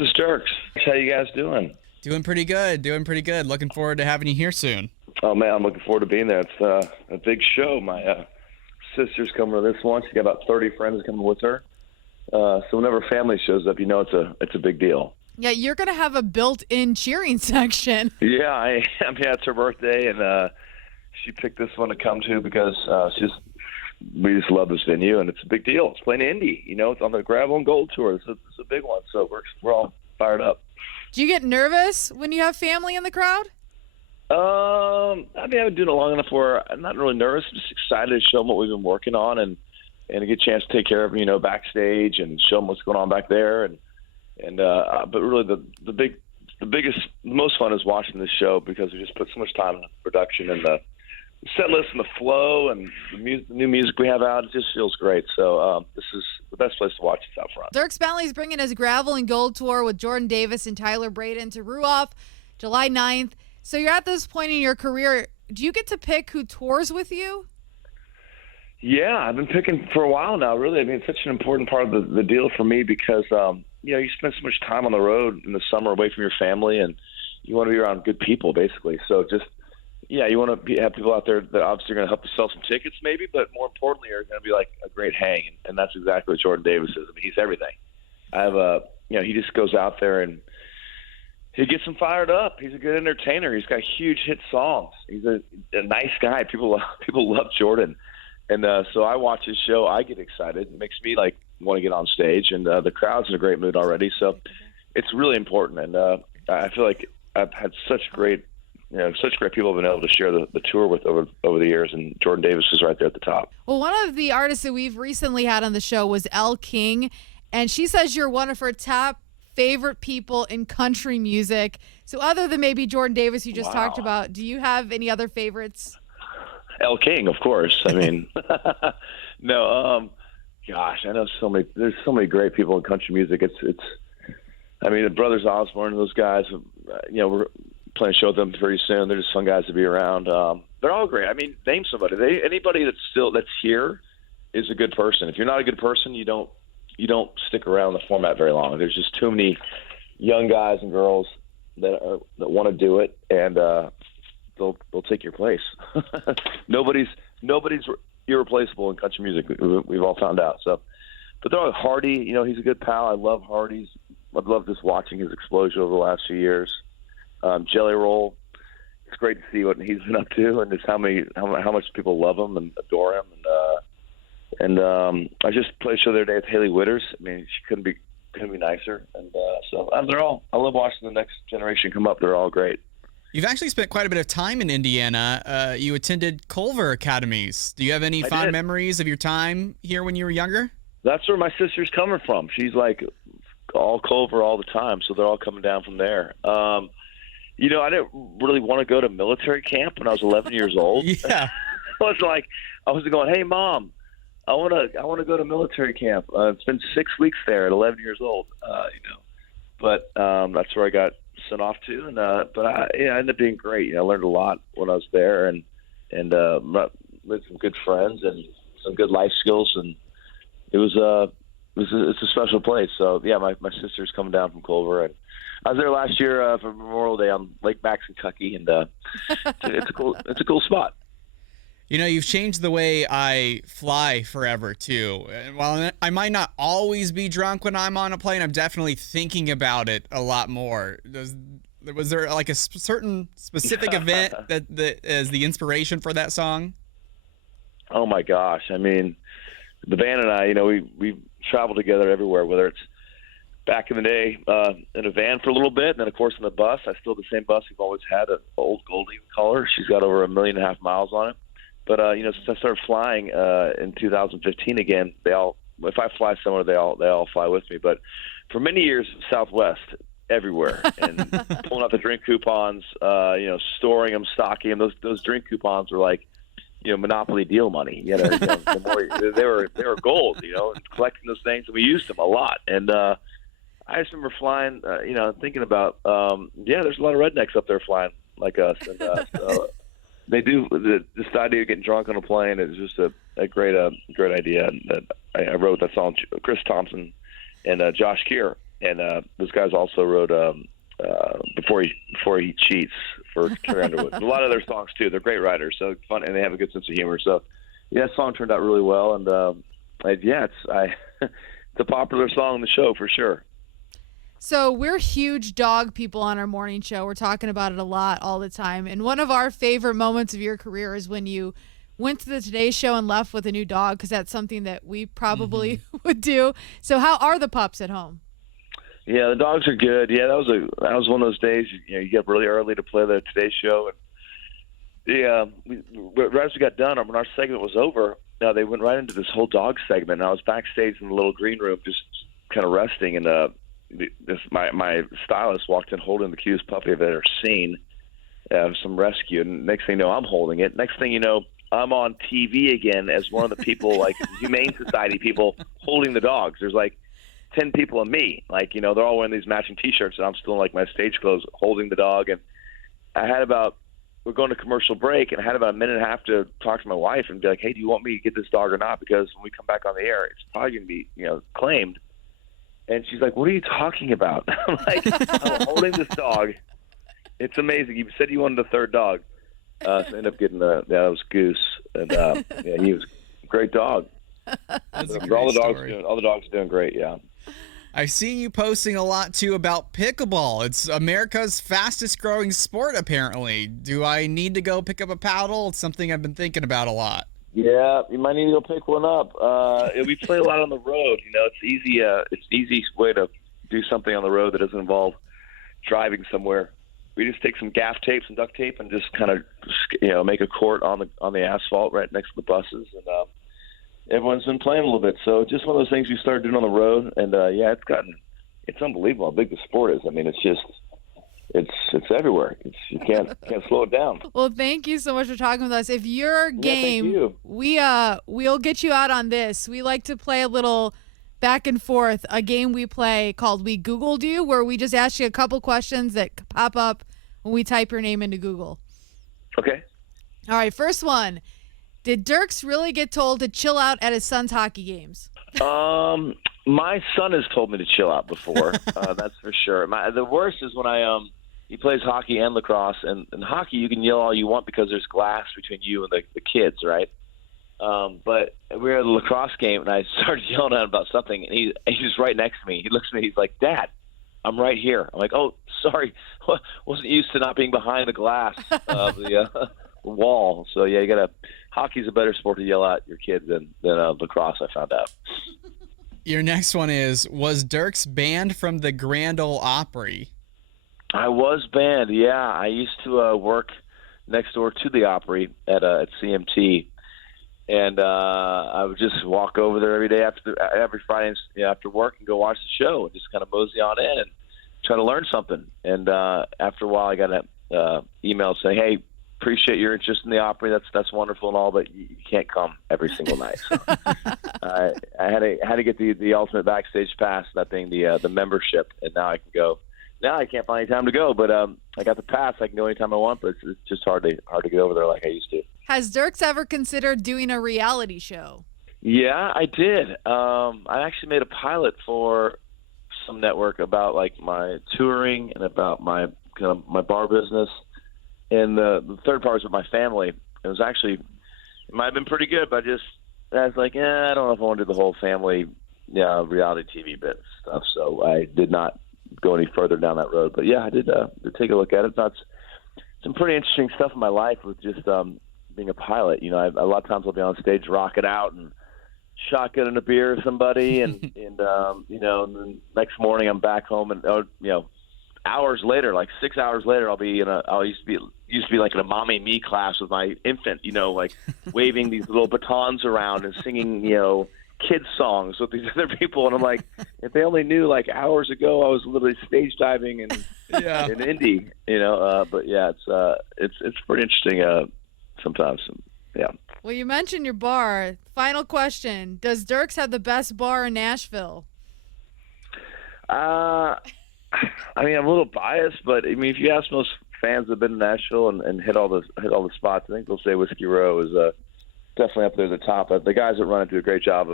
is Dierks. How you guys doing? Doing pretty good. Looking forward to having you here soon. Oh, man, I'm looking forward to being there. It's a big show. My sister's coming to this one. She's got about 30 friends coming with her. So whenever family shows up, it's a big deal. Yeah, you're going to have a built-in cheering section. Yeah, I am. Yeah, it's her birthday, and she picked this one to come to because we just love this venue, and it's a big deal. It's playing Indy. It's on the Gravel and Gold Tour. It's a big one, so we're all fired up. Do you get nervous when you have family in the crowd? I've been doing it long enough where I'm not really nervous. I'm just excited to show them what we've been working on and to get a chance to take care of them, backstage and show them what's going on back there. But really the most fun is watching this show because we just put so much time in the production and the set list and the flow and the new music we have out. It just feels great. So this is the best place to watch. It's out front. Dierks Bentley's bringing his Gravel and Gold Tour with Jordan Davis and Tyler Braden to Ruoff July 9th. So you're at this point in your career. Do you get to pick who tours with you? Yeah, I've been picking for a while now, really. I mean, it's such an important part of the deal for me because, you spend so much time on the road in the summer away from your family, and you want to be around good people, basically. So you want to have people out there that obviously are going to help you sell some tickets maybe, but more importantly are going to be like a great hang, and that's exactly what Jordan Davis is. I mean, he's everything. He just goes out there and he gets them fired up. He's a good entertainer. He's got huge hit songs. He's a nice guy. People love Jordan. And so I watch his show. I get excited. It makes me want to get on stage. And the crowd's in a great mood already. So it's really important. And I feel like I've had such great people I've been able to share the tour with over the years. And Jordan Davis is right there at the top. Well, one of the artists that we've recently had on the show was Elle King. And she says you're one of her top favorite people in country music. So other than maybe Jordan Davis you just talked about, do you have any other favorites? Elle King, of course. I mean, no, gosh, I know there's so many great people in country music. The Brothers Osborne, those guys, we're playing a show with them pretty soon. They're just fun guys to be around. They're all great. I mean, name somebody. Anybody that's here is a good person. If you're not a good person, you don't stick around the format very long. There's just too many young guys and girls that want to do it, and they'll take your place. Nobody's irreplaceable in country music. We've all found out. So, but they're all Hardy. He's a good pal. I love Hardy's. I've loved just watching his explosion over the last few years. Jelly Roll. It's great to see what he's been up to, and just how much people love him and adore him. And I just played a show the other day with Haley Witters. I mean, she couldn't be nicer. And I love watching the next generation come up. They're all great. You've actually spent quite a bit of time in Indiana. You attended Culver Academies. Do you have any fond memories of your time here when you were younger? That's where my sister's coming from. She's like all Culver all the time, so they're all coming down from there. I didn't really want to go to military camp when I was 11 years old. Yeah. I was going, hey, Mom, I want to go to military camp. It's been 6 weeks there at 11 years old, But that's where I got sent off to, and I ended up being great. I learned a lot when I was there, and met some good friends and some good life skills, and it's a special place. So yeah, my sister's coming down from Culver, and I was there last year for Memorial Day on Lake Max, Kentucky, and it's a cool spot. You've changed the way I fly forever, too. And while I might not always be drunk when I'm on a plane, I'm definitely thinking about it a lot more. Was there like a certain specific event that is the inspiration for that song? Oh, my gosh. I mean, the band and I, we travel together everywhere, whether it's back in the day in a van for a little bit, and then, of course, in the bus. I still have the same bus we've always had, an old Goldie, we call her. She's got over 1.5 million miles on it. But, since I started flying in 2015 again, if I fly somewhere, they all fly with me. But for many years, Southwest, everywhere, and pulling out the drink coupons, storing them, stocking them. Those drink coupons were like, Monopoly deal money. They were gold, and collecting those things, and we used them a lot. And I just remember flying, thinking about, there's a lot of rednecks up there flying like us. And so they do. This idea of getting drunk on a plane is just a great idea. That I wrote that song. Chris Thompson and Josh Keir And those guys also wrote Before He Cheats for Carrie Underwood. A lot of their songs too. They're great writers, so fun, and they have a good sense of humor. So yeah, that song turned out really well, and it's a popular song in the show for sure. So we're huge dog people on our morning show. We're talking about it a lot all the time. And one of our favorite moments of your career is when you went to the Today Show and left with a new dog, because that's something that we probably would do. So how are the pups at home? Yeah, the dogs are good. Yeah, that was one of those days. You get up really early to play the Today Show, and right as we got done, when our segment was over, they went right into this whole dog segment. And I was backstage in the little green room, just kind of resting, and my stylist walked in holding the cutest puppy I've ever seen, some rescue. And next thing you know, I'm holding it. Next thing you know, I'm on TV again as one of the people, like Humane Society people, holding the dogs. There's like 10 people and me. Like, they're all wearing these matching T-shirts, and I'm still in like my stage clothes holding the dog. And we're going to commercial break, and I had about a minute and a half to talk to my wife and be like, hey, do you want me to get this dog or not? Because when we come back on the air, it's probably going to be, claimed. And she's like, what are you talking about? I'm like, I'm holding this dog. It's amazing. You said you wanted a third dog. So I ended up getting that was Goose. And he was a great dog. That's a all great the dogs story. all the dogs are doing great, yeah. I've seen you posting a lot, too, about pickleball. It's America's fastest growing sport, apparently. Do I need to go pick up a paddle? It's something I've been thinking about a lot. Yeah, you might need to go pick one up. We play a lot on the road. It's easy. It's easy way to do something on the road that doesn't involve driving somewhere. We just take some gaff tape, some duct tape, and just kind of make a court on the asphalt right next to the buses. And everyone's been playing a little bit. So just one of those things we started doing on the road. And it's unbelievable how big the sport is. I mean, it's just. It's everywhere. You can't slow it down. Well, thank you so much for talking with us. If you're game, thank you. We'll get you out on this. We like to play a little back and forth, a game we play called We Googled You, where we just ask you a couple questions that pop up when we type your name into Google. Okay. All right, first one. Did Dierks really get told to chill out at his son's hockey games? My son has told me to chill out before. That's for sure. The worst is when he plays hockey and lacrosse. And in hockey, you can yell all you want because there's glass between you and the kids, right? But we were at a lacrosse game, and I started yelling at him about something, and he's right next to me. He looks at me. He's like, Dad, I'm right here. I'm like, oh, sorry. Wasn't used to not being behind the glass of the wall. So, yeah, hockey's a better sport to yell at your kids than lacrosse, I found out. Your next one was Dierks banned from the Grand Ole Opry? I was banned, yeah. I used to work next door to the Opry at CMT, and I would just walk over there every day every Friday after work and go watch the show and just kind of mosey on in and try to learn something. And after a while, I got an email saying, hey, appreciate your interest in the Opry. That's wonderful and all, but you can't come every single night. So, I had to get the ultimate backstage pass, that being the membership, and now I can go. Now I can't find any time to go, but I got the pass. I can go anytime I want, but it's just hard to get over there like I used to. Has Dierks ever considered doing a reality show? Yeah, I did. I actually made a pilot for some network about like my touring and about my my bar business. And the third part was with my family. It might have been pretty good, but I was like, I don't know if I want to do the whole family reality TV bit and stuff. So I did not go any further down that road. But yeah, I did take a look at it. That's some pretty interesting stuff in my life with just being a pilot. A lot of times I'll be on stage rocking out and shotgunning a beer with somebody, and and then next morning I'm back home, and hours later, like 6 hours later, I'll used to be like in a mommy and me class with my infant, like waving these little batons around and singing, kids songs with these other people. And I'm like, if they only knew like hours ago, I was literally stage diving in Indy, but yeah, it's pretty interesting sometimes. Yeah. Well, you mentioned your bar. Final question. Does Dierks have the best bar in Nashville? I'm a little biased, but if you ask most fans that have been to Nashville and hit all the spots, I think they'll say Whiskey Row is definitely up there at the top. The guys that run it do a great job of